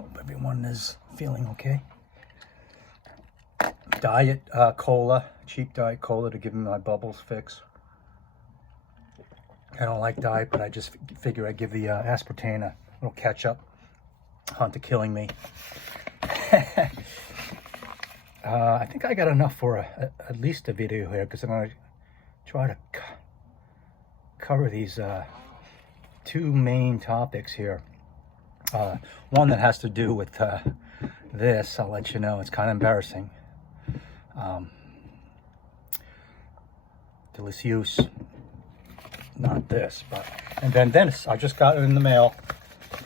Hope everyone is feeling okay. Diet cola, cheap diet cola to give me my bubbles fix. I don't like diet, but I just figure I'd give the aspartame a little catch up onto killing me. I think I got enough for at least a video here, because I'm going to try to cover these two main topics here. One that has to do with this, I'll let you know, it's kind of embarrassing. Delicieuses, not this, but, and then this, I just got it in the mail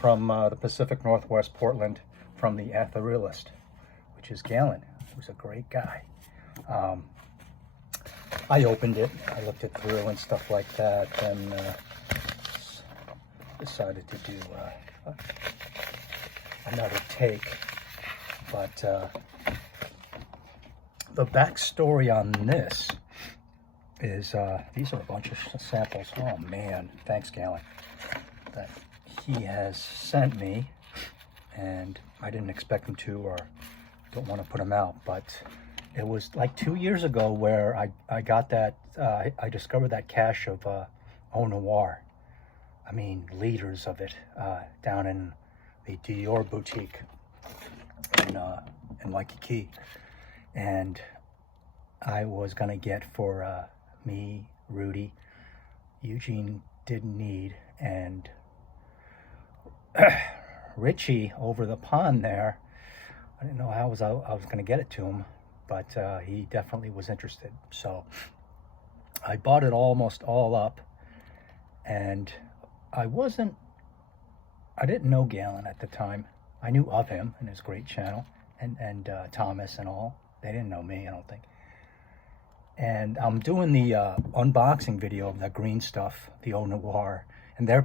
from the Pacific Northwest, Portland, from the etherealist, which is Galen, who's a great guy. I opened it, I looked it through and stuff like that, and decided to do another take. But the backstory on this is, these are a bunch of samples, oh man, thanks Galen, that he has sent me, and I didn't expect him to, or don't want to put them out, but it was like 2 years ago where I got that, I discovered that cache of Eau Noir. I mean, liters of it, down in the Dior boutique in Waikiki. And I was gonna get for me, Rudy, Eugene didn't need, and Richie over the pond there, I didn't know how I was gonna get it to him, but he definitely was interested. So I bought it almost all up, and I didn't know Galen at the time. I knew of him and his great channel, and Thomas and all. They didn't know me, I don't think. And I'm doing the unboxing video of that green stuff, the Eau Noir, and it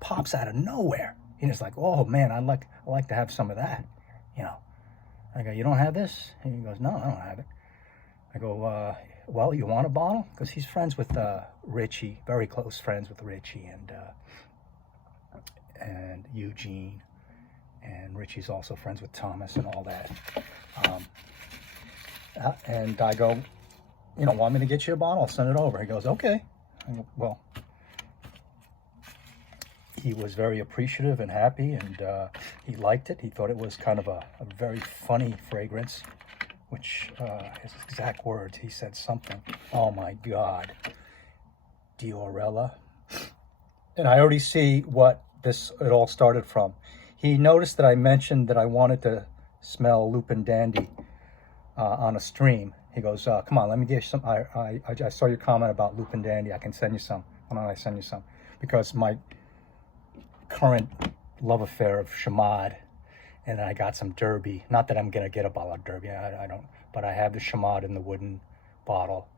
pops out of nowhere. And it's like, oh man, I'd like to have some of that, you know. I go, you don't have this? And he goes, no, I don't have it. I go, well, you want a bottle? Because he's friends with Richie, very close friends with Richie and Eugene, and Richie's also friends with Thomas and all that. And I go, you know, want me to get you a bottle? I'll send it over. He goes, okay. I go, well, he was very appreciative and happy, and he liked it. He thought it was kind of a very funny fragrance, which his exact words, he said something, oh my God, Diorella. And I already see what it all started from. He noticed that I mentioned that I wanted to smell Lupin Dandy on a stream. He goes, come on, let me get you some. I saw your comment about Lupin Dandy. I can send you some. Why don't I send you some? Because my current love affair of Chamade, and I got some Derby. Not that I'm gonna get a bottle of Derby, I don't, but I have the Chamade in the wooden bottle,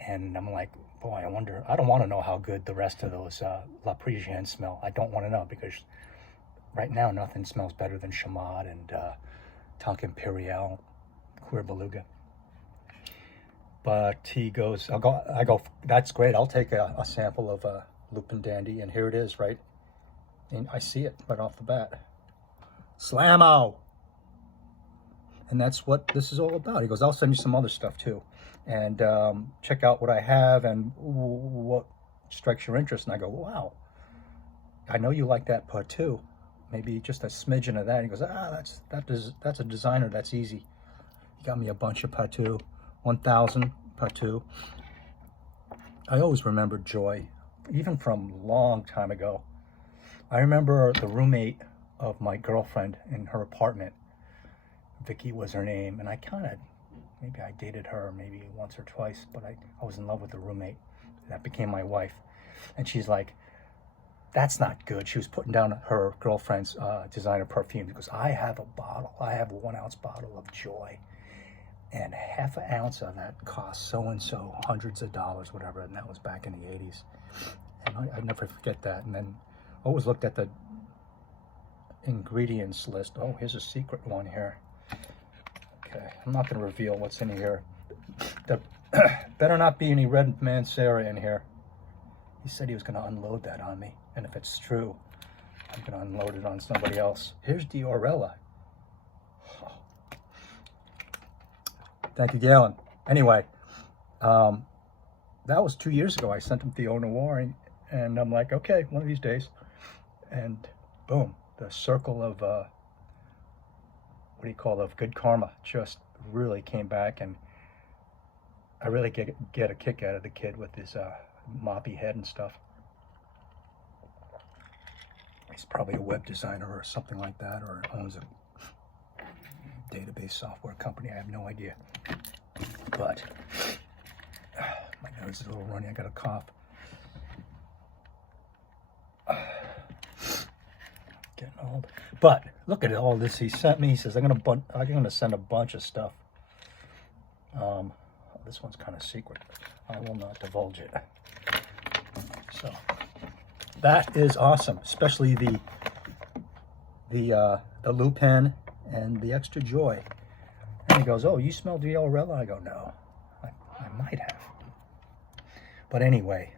and I'm like, boy, I wonder, I don't want to know how good the rest of those La Parisienne smell. I don't want to know, because right now nothing smells better than Chamade and Tonka Imperial, Cuir Beluga. But he goes, I go, that's great, I'll take a sample of Lupin Dandy, and here it is, right? And I see it right off the bat. Slammo! And that's what this is all about. He goes, I'll send you some other stuff too. And check out what I have and what strikes your interest. And I go, wow, I know you like that part too. Maybe just a smidgen of that. He goes, that's a designer, that's easy. He got me a bunch of Patu, 1000 Patu. I always remembered Joy, even from a long time ago. I remember the roommate of my girlfriend in her apartment. Vicky was her name, and I kind of, maybe I dated her maybe once or twice, but I was in love with the roommate. That became my wife. And she's like, that's not good. She was putting down her girlfriend's designer perfume, because I have a bottle. I have a 1 ounce bottle of Joy, and half an ounce of that cost so-and-so, hundreds of dollars, whatever, and that was back in the 80s. And I never forget that. And then I always looked at the ingredients list. Oh, here's a secret one here. Okay, I'm not going to reveal what's in here. There better not be any red Mancera in here. He said he was going to unload that on me, and if it's true, I'm gonna unload it on somebody else. Here's Diorella. Oh. Thank you, Galen. Anyway, that was 2 years ago. I sent him Theo Noir, and I'm like, okay, one of these days. And boom, the circle of, what do you call it, of good karma just really came back, and I really get a kick out of the kid with his moppy head and stuff. He's probably a web designer or something like that, or owns a database software company. I have no idea. But my nose is a little runny. I got a cough. Getting old. But look at all this he sent me. He says I'm gonna send a bunch of stuff. This one's kind of secret. I will not divulge it. So that is awesome, especially the Lupin and the Extra Joy. And he goes, "Oh, you smell Diorella?" I go, "No, I might have." But anyway,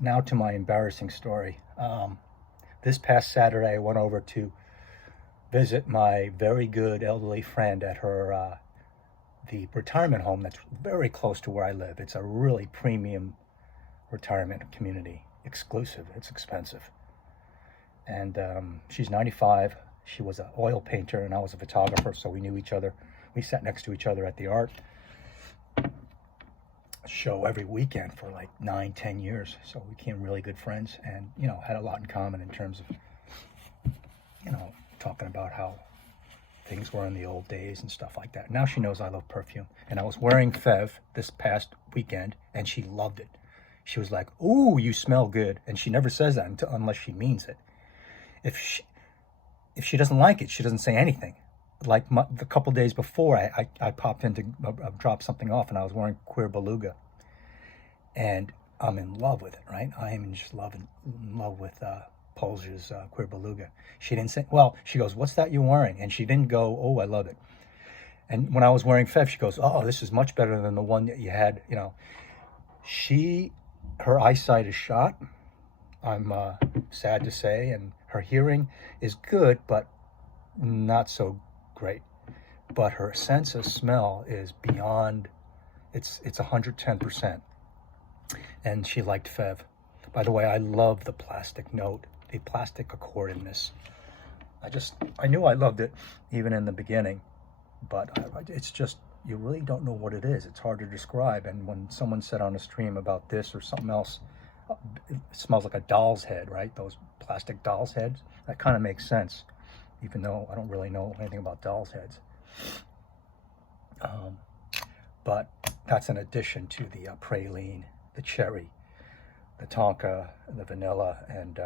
now to my embarrassing story. This past Saturday, I went over to visit my very good elderly friend at her the retirement home that's very close to where I live. It's a really premium retirement community, exclusive. It's expensive. And she's 95. She was an oil painter and I was a photographer, so we knew each other. We sat next to each other at the art show every weekend for like 9-10 years. So we became really good friends, and you know, had a lot in common in terms of, you know, talking about how things were in the old days and stuff like that. Now she knows I love perfume, and I was wearing FÈVE this past weekend and she loved it. She was like, "Ooh, you smell good." And she never says that unless she means it. If she doesn't like it, she doesn't say anything. Like the couple days before, I popped in to drop something off, and I was wearing Queer Beluga, and I'm in love with it, right? I am just in love with Polge's Queer Beluga. She didn't say, well, she goes, "What's that you're wearing?" And she didn't go, "Oh, I love it." And when I was wearing FÈVE, she goes, "Oh, this is much better than the one that you had." You know, her eyesight is shot, I'm sad to say, and her hearing is good, but not so great. But her sense of smell is beyond, it's 110%. And she liked FÈVE. By the way, I love the plastic note, the plastic accord in this. I knew I loved it even in the beginning, but it's just, you really don't know what it is. It's hard to describe. And when someone said on a stream about this or something else, it smells like a doll's head, right? Those plastic doll's heads. That kind of makes sense, even though I don't really know anything about doll's heads. But that's in addition to the praline, the cherry, the tonka, the vanilla, and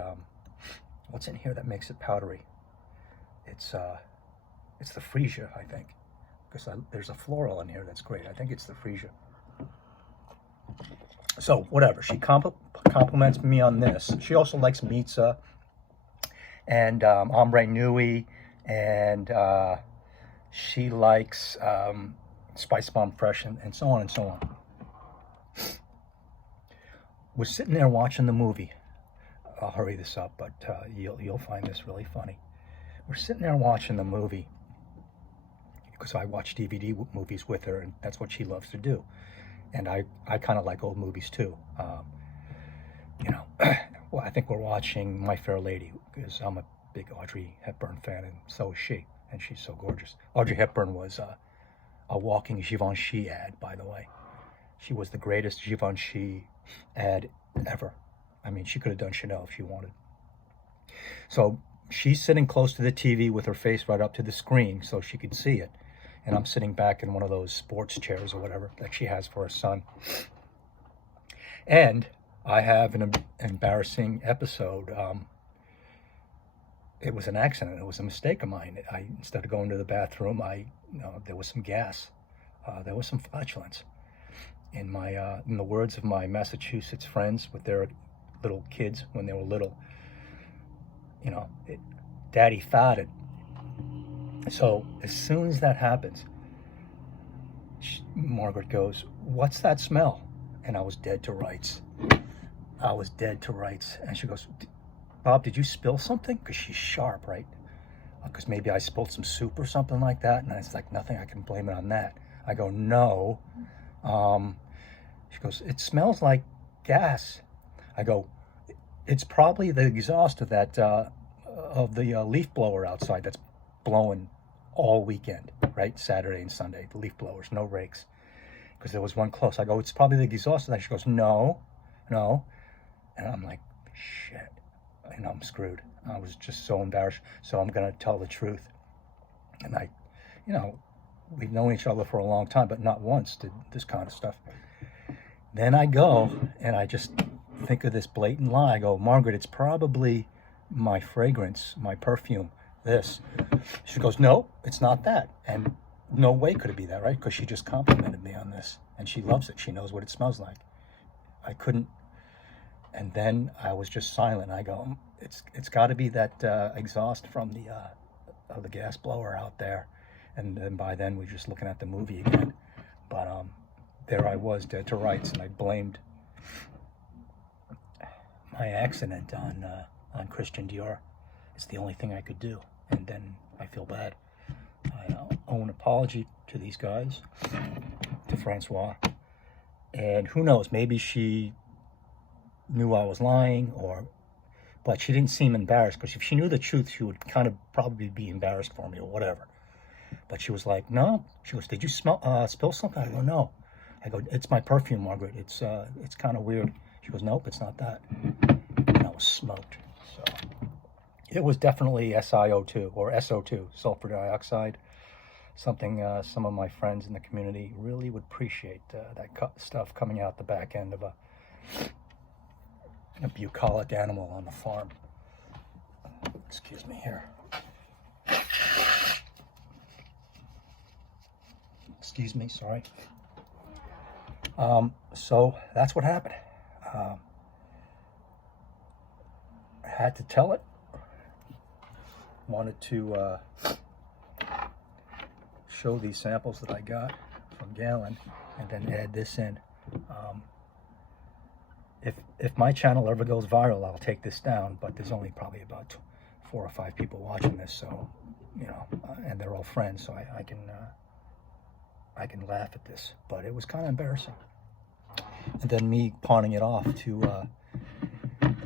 what's in here that makes it powdery? It's the freesia, I think, because there's a floral in here that's great. I think it's the freesia. So whatever, she compliments me on this. She also likes Mitza and Ombre Nui, and she likes Spice Bomb Fresh, and so on and so on. We're sitting there watching the movie. I'll hurry this up, but you'll find this really funny. We're sitting there watching the movie because I watch DVD movies with her, and that's what she loves to do. And I kind of like old movies too. You know, well, I think we're watching My Fair Lady because I'm a big Audrey Hepburn fan, and so is she, and she's so gorgeous. Audrey Hepburn was a walking Givenchy ad, by the way. She was the greatest Givenchy ad ever. I mean, she could have done Chanel if she wanted. So she's sitting close to the TV with her face right up to the screen so she could see it. And I'm sitting back in one of those sports chairs or whatever that she has for her son. And I have an embarrassing episode. It was an accident. It was a mistake of mine. Instead of going to the bathroom, there was some gas. There was some flatulence. In the words of my Massachusetts friends with their little kids when they were little, you know, Daddy farted. So as soon as that happens, Margaret goes, "What's that smell?" And I was dead to rights. And she goes, Bob, did you spill something? Because she's sharp, right? Because maybe I spilled some soup or something like that. And it's like, nothing, I can blame it on that. I go, no. She goes, it smells like gas. I go, it's probably the exhaust of that, of the leaf blower outside that's blowing all weekend, right? Saturday and Sunday, the leaf blowers, no rakes. Because there was one close. I go, it's probably the exhaust of that. She goes, no. And I'm like, shit. And I'm screwed. I was just so embarrassed. So I'm going to tell the truth. And we've known each other for a long time, but not once did this kind of stuff. Then I go and I just think of this blatant lie. I go, Margaret, it's probably my fragrance, my perfume, this. She goes, no, it's not that. And no way could it be that, right? Because she just complimented me on this. And she loves it. She knows what it smells like. I couldn't. And then I was just silent. I go, it's got to be that exhaust from the gas blower out there. And then by then we're just looking at the movie again. But there I was, dead to rights, and I blamed my accident on Christian Dior. It's the only thing I could do. And then I feel bad. I owe an apology to these guys, to Francois. And who knows, maybe she knew I was lying, but she didn't seem embarrassed, because if she knew the truth, she would kind of probably be embarrassed for me or whatever. But she was like, no. She goes, did you spill something? I go, no. I go, it's my perfume, Margaret. It's kind of weird. She goes, nope, it's not that. And I was smoked. So it was definitely SiO2 or SO2, sulfur dioxide. Something some of my friends in the community really would appreciate, that stuff coming out the back end of a bucolic animal on the farm. Excuse me here. Excuse me, sorry. So that's what happened. I had to tell it. Wanted to show these samples that I got from Galen and then add this in. If my channel ever goes viral, I'll take this down, but there's only probably about 4 or 5 people watching this, so, and they're all friends, so I can laugh at this, but it was kind of embarrassing. And then me pawning it off to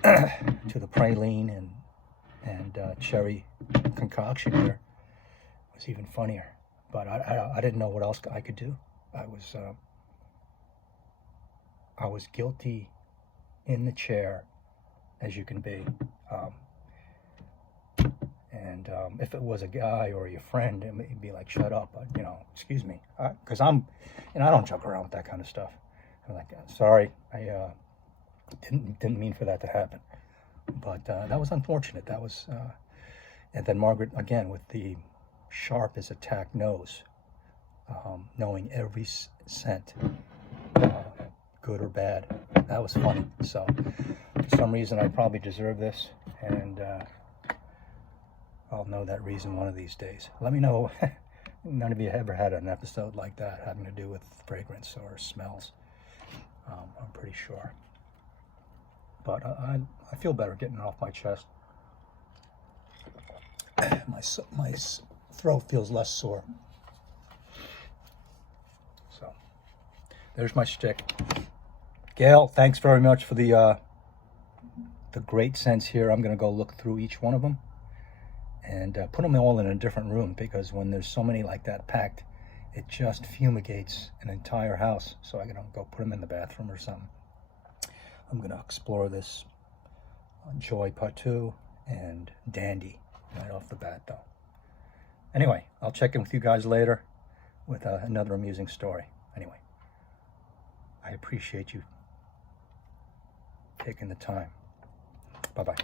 the praline and cherry concoction here was even funnier. But I didn't know what else I could do. I was guilty in the chair as you can be. And if it was a guy or your friend, it'd be like, shut up, excuse me. Because I don't joke around with that kind of stuff. I'm like, sorry, I didn't mean for that to happen. But that was unfortunate. That was, and then Margaret, again, with the sharp as a tack nose, knowing every scent, good or bad. That was funny. So for some reason, I probably deserve this, and I'll know that reason one of these days. Let me know. None of you ever had an episode like that having to do with fragrance or smells. I'm pretty sure. But I feel better getting it off my chest. My throat feels less sore. So there's my shtick. Gail, thanks very much for the great scents here. I'm going to go look through each one of them and put them all in a different room, because when there's so many like that packed, it just fumigates an entire house. So I'm going to go put them in the bathroom or something. I'm going to explore this Joy Part 2 and Dandy right off the bat, though. Anyway, I'll check in with you guys later with another amusing story. Anyway, I appreciate you taking the time. Bye-bye.